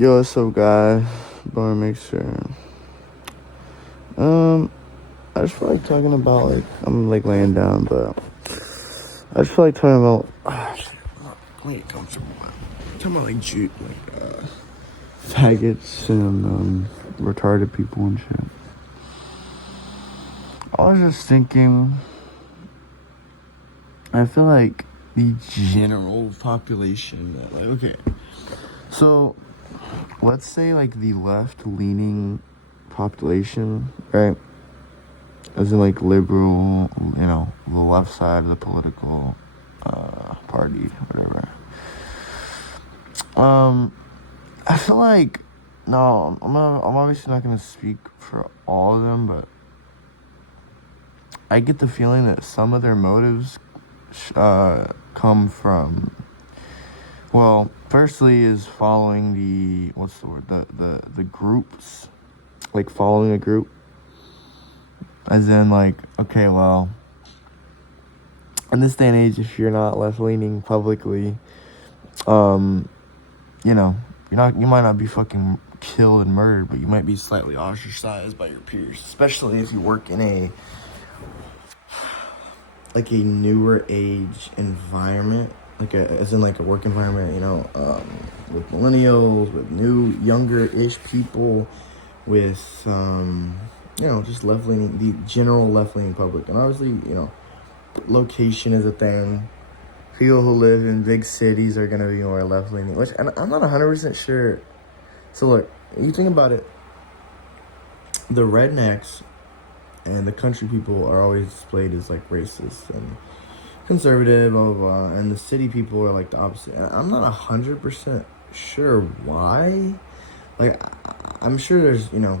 Yo, what's up, guys? Wanna make sure. I just feel like talking about I'm laying down, but I just feel like talking about comfortable. Talking about faggots and retarded people and shit. I was just thinking. I feel like the general population okay. So let's say the left-leaning population, right? As in liberal, the left side of the political party, whatever. I feel like I'm obviously not gonna speak for all of them, but I get the feeling that some of their motives come from. Well, firstly is following the groups, following a group. As in, okay, well, in this day and age, if you're not left-leaning publicly, you might not be fucking killed and murdered, but you might be slightly ostracized by your peers, especially if you work in a newer age environment, as in a work environment, with millennials, with younger-ish people, with just left-leaning, the general left-leaning public. And obviously, location is a thing. People who live in big cities are going to be more left-leaning, which I'm not 100% sure. So look, you think about it, the rednecks and the country people are always displayed as racist and conservative, blah, blah, blah. And the city people are the opposite. And I'm not 100% sure why. I'm sure there's, a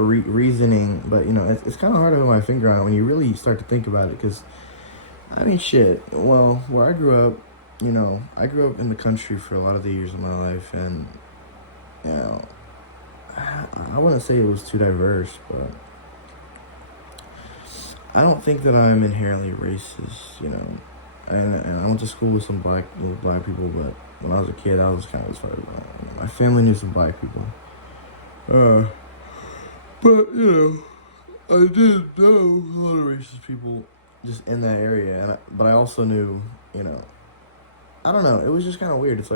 reasoning, but it's kind of hard to put my finger on it when you really start to think about it. Because shit, well, where I grew up, I grew up in the country for a lot of the years of my life, and I wouldn't say it was too diverse, but I don't think that I'm inherently racist, and I went to school with some black people, but when I was a kid, I was kind of as my family knew some black people. But, I did know a lot of racist people just in that area, but I also knew, I don't know, it was just kind of weird. It's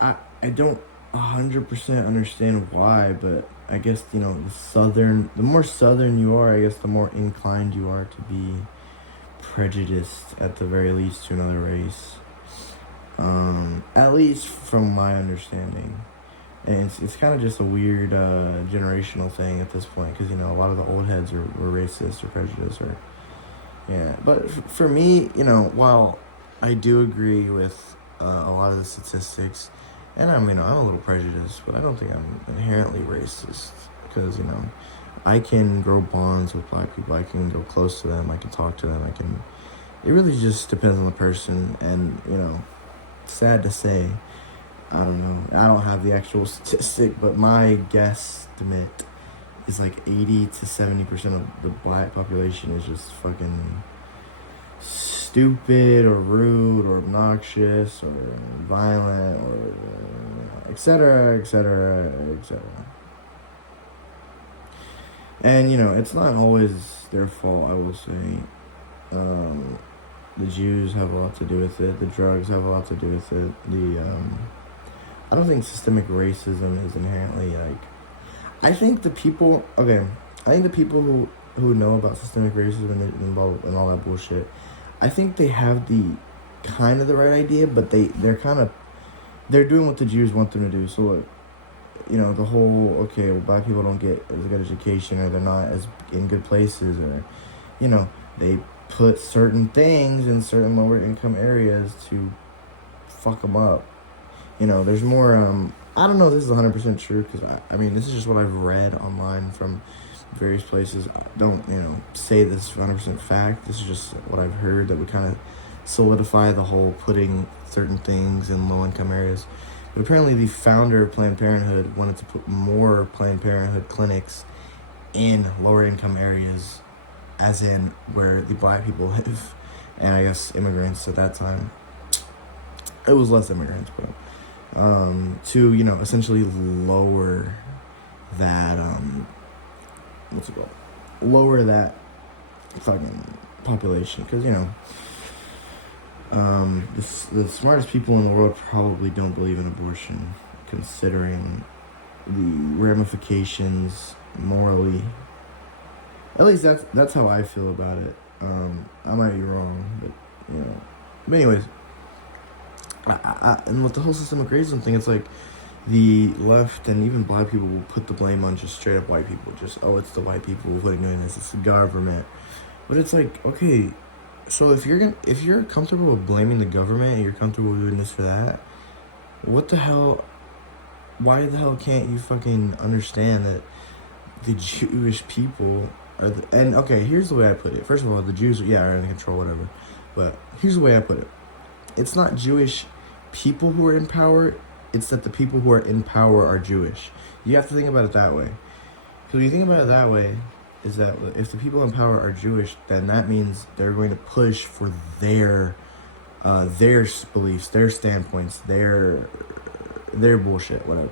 I don't 100% understand why, but I guess, the more southern you are, I guess the more inclined you are to be prejudiced, at the very least, to another race. At least from my understanding. And it's kind of just a weird generational thing at this point, because, a lot of the old heads were racist or prejudiced, but for me, while I do agree with a lot of the statistics, and I'm a little prejudiced, but I don't think I'm inherently racist, because, I can grow bonds with black people, I can go close to them, I can talk to them, it really just depends on the person, and, sad to say, I don't know, I don't have the actual statistic, but my guesstimate is 80 to 70% of the black population is just fucking stupid or rude or obnoxious or violent or etc., etc., etc. And, it's not always their fault, I will say. The Jews have a lot to do with it. The drugs have a lot to do with it. I don't think systemic racism is inherently, I think the people who know about systemic racism and all that bullshit, I think they have the right idea, but they're doing what the Jews want them to do. So, the whole, black people don't get as good education, or they're not as in good places, or, they put certain things in certain lower income areas to fuck them up. There's more, I don't know if this is 100% true, because, this is just what I've read online from various places. I don't, say this 100% fact. This is just what I've heard that would kind of solidify the whole putting certain things in low-income areas. But apparently the founder of Planned Parenthood wanted to put more Planned Parenthood clinics in lower-income areas, as in where the black people live, and I guess immigrants at that time. It was less immigrants, but to, you know, essentially lower that, what's it called? Lower that fucking population. Because, you know, the smartest people in the world probably don't believe in abortion, considering the ramifications morally. At least that's how I feel about it. I might be wrong, but you know. But anyways, and with the whole systemic racism thing, it's like the left and even black people will put the blame on just straight up white people. Just, oh, it's the white people who are doing this. It's the government. But it's like, okay, so if you're comfortable with blaming the government and you're comfortable with doing this for that, what the hell? Why the hell can't you fucking understand that the Jewish people are and okay, here's the way I put it. First of all, the Jews, yeah, are in control, whatever. But here's the way I put it. It's not Jewish people who are in power. It's that the people who are in power are Jewish. You have to think about it that way. So you think about it that way, is that if the people in power are Jewish, then that means they're going to push for their beliefs, their standpoints, their bullshit, whatever.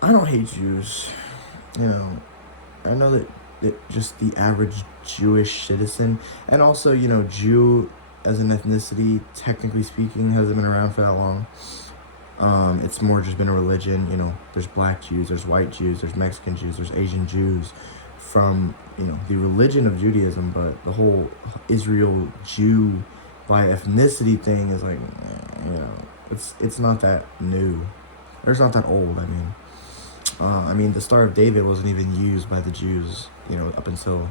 I don't hate Jews. You know, I know that just the average Jewish citizen, and also, you know, Jew as an ethnicity, technically speaking, hasn't been around for that long. It's more just been a religion. You know, there's black Jews, there's white Jews, there's Mexican Jews, there's Asian Jews from, you know, the religion of Judaism, but the whole Israel Jew by ethnicity thing is like, you know, it's not that new. Or it's not that old, I mean, the Star of David wasn't even used by the Jews, you know, up until,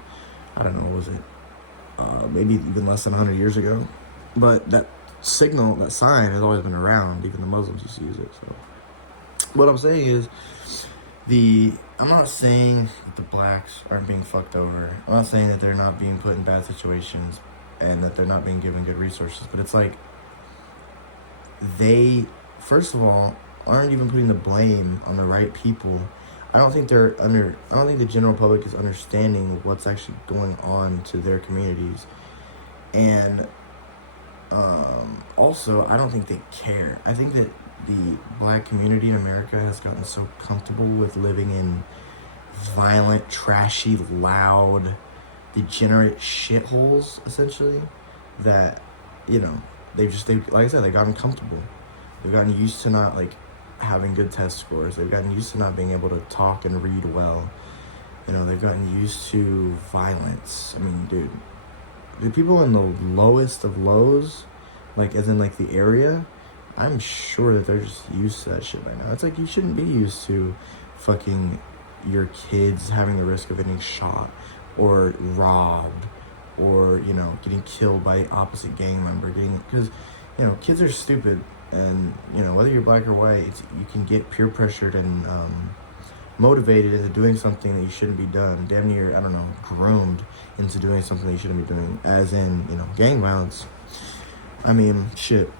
I don't know, what was it? Maybe even less than 100 years ago. But that signal, that sign has always been around. Even the Muslims used to use it. So what I'm saying is, I'm not saying that the blacks aren't being fucked over. I'm not saying that they're not being put in bad situations and that they're not being given good resources. But it's like, they, first of all, aren't even putting the blame on the right people. I don't think the general public is understanding what's actually going on to their communities. And also, I don't think they care. I think that the black community in America has gotten so comfortable with living in violent, trashy, loud, degenerate shitholes, essentially, that, you know, they like I said, they've gotten comfortable. They've gotten used to not, like, having good test scores. They've gotten used to not being able to talk and read well. You know, they've gotten used to violence. I mean, dude, the people in the lowest of lows, like, as in, like, the area, I'm sure that they're just used to that shit by now. It's like, you shouldn't be used to fucking your kids having the risk of getting shot or robbed or, you know, getting killed by the opposite gang member. Because, you know, kids are stupid. And, you know, whether you're black or white, you can get peer pressured and motivated into doing something that you shouldn't be done. Damn near, I don't know, groomed into doing something that you shouldn't be doing. As in, you know, gang violence. I mean, shit.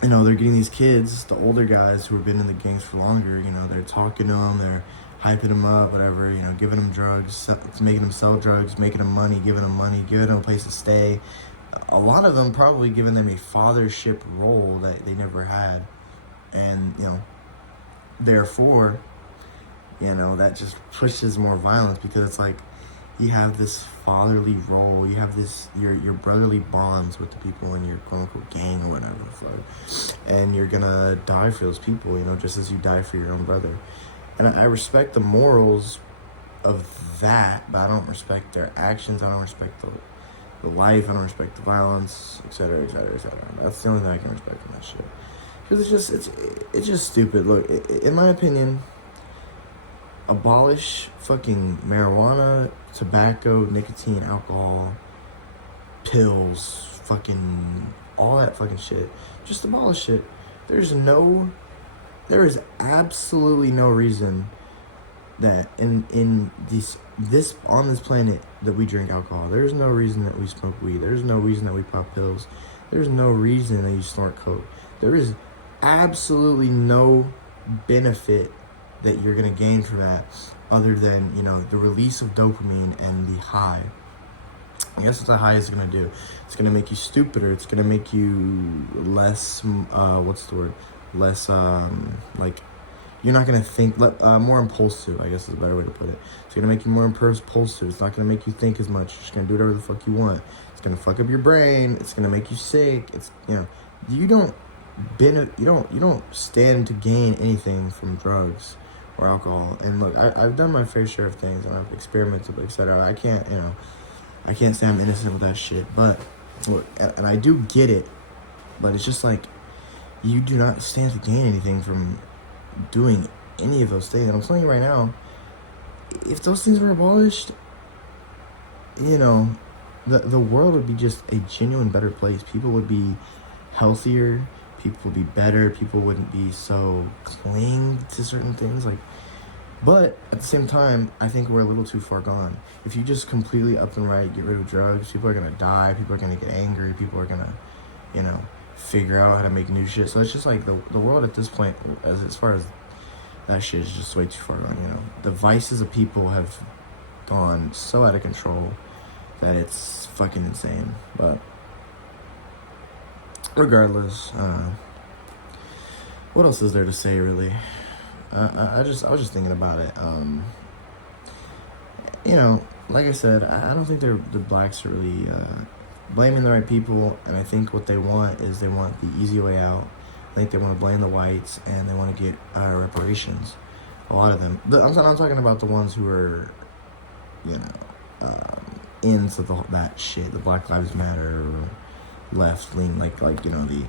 You know, they're getting these kids, the older guys who have been in the gangs for longer, you know, they're talking to them, they're hyping them up, whatever, you know, giving them drugs, making them sell drugs, making them money, giving them a place to stay. A lot of them probably giving them a fathership role that they never had. And, you know, therefore, you know, that just pushes more violence, because it's like, you have this fatherly role, you have this, your brotherly bonds with the people in your quote-unquote gang or whatever, and you're gonna die for those people, you know, just as you die for your own brother. And I respect the morals of that, but I don't respect their actions, I don't respect the life, I don't respect the violence, etc., etc., etc. That's the only thing I can respect from that shit. Because it's just stupid. Look, in my opinion, abolish fucking marijuana, tobacco, nicotine, alcohol, pills, fucking all that fucking shit. Just abolish it. There is absolutely no reason that in this on this planet that we drink alcohol. There's no reason that we smoke weed. There's no reason that we pop pills. There's no reason that you snort coke. There is absolutely no benefit that you're gonna gain from that, other than, you know, the release of dopamine and the high. I guess that's how high it's gonna do. It's gonna make you stupider. It's gonna make you less, what's the word? Less, like, you're not gonna think, more impulsive, I guess is a better way to put it. It's gonna make you more impulsive. It's not gonna make you think as much. You're just gonna do whatever the fuck you want. It's gonna fuck up your brain. It's gonna make you sick. It's, you don't you don't stand to gain anything from drugs or alcohol. And look, I've done my fair share of things and I've experimented, etc. I can't say I'm innocent with that shit, but, and I do get it, but it's just like, you do not stand to gain anything from doing any of those things. And I'm telling you right now, if those things were abolished, the world would be just a genuine better place. People would be healthier, people would be better, people wouldn't be so cling to certain things, like. But at the same time, I think we're a little too far gone. If you just completely up and right get rid of drugs, people are gonna die, people are gonna get angry, people are gonna, figure out how to make new shit. So it's just like the world at this point, as far as that shit, is just way too far gone. The vices of people have gone so out of control that it's fucking insane. But regardless, what else is there to say, really? I was just thinking about it. Like I said, I don't think the blacks are really blaming the right people, and I think what they want is they want the easy way out. I think they want to blame the whites, and they want to get reparations. A lot of them. I'm talking about the ones who are, into that shit, the Black Lives Matter or left lean, like the.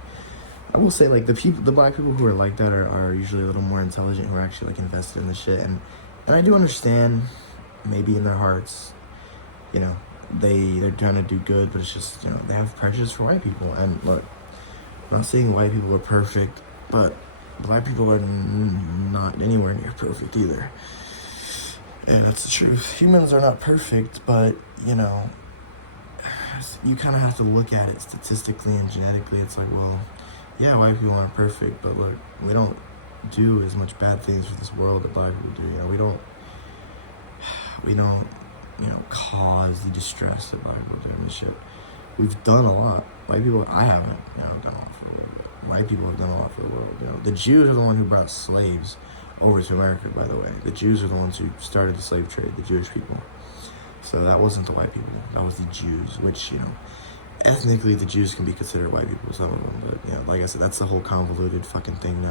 I will say, like, the black people who are like that are usually a little more intelligent, who are actually, like, invested in the shit. And I do understand, maybe in their hearts, they're trying to do good, but it's just, they have prejudice for white people. And look, I'm not saying white people are perfect, but black people are not anywhere near perfect either. And that's the truth. Humans are not perfect, but, you kind of have to look at it statistically and genetically. It's like, well, yeah, white people aren't perfect, but look, we don't do as much bad things for this world that black people do. We don't, cause the distress that black people do and shit. We've done a lot. White people, I haven't, done a lot for the world, but white people have done a lot for the world. The Jews are the one who brought slaves over to America, by the way. The Jews are the ones who started the slave trade, the Jewish people. So that wasn't the white people, that was the Jews, which, ethnically, the Jews can be considered white people, some of them, but, like I said, that's the whole convoluted fucking thing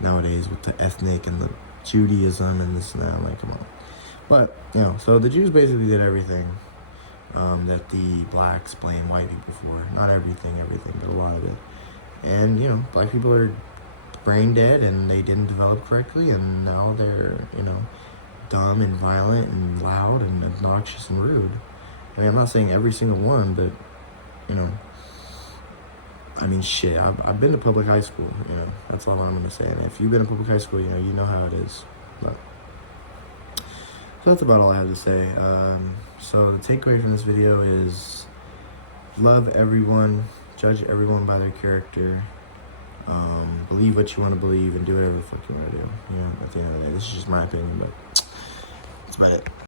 nowadays, with the ethnic and the Judaism and this and that. I'm like, come on. But, so the Jews basically did everything that the blacks blame white people for. Not everything, but a lot of it. And, black people are brain dead, and they didn't develop correctly, and now they're, dumb and violent and loud and obnoxious and rude. I mean, I'm not saying every single one, but shit, I've been to public high school, that's all I'm going to say. And if you've been to public high school, you know how it is. But, so that's about all I have to say. So the takeaway from this video is love everyone, judge everyone by their character, believe what you want to believe, and do whatever the fuck you want to do. At the end of the day, this is just my opinion, but that's about it.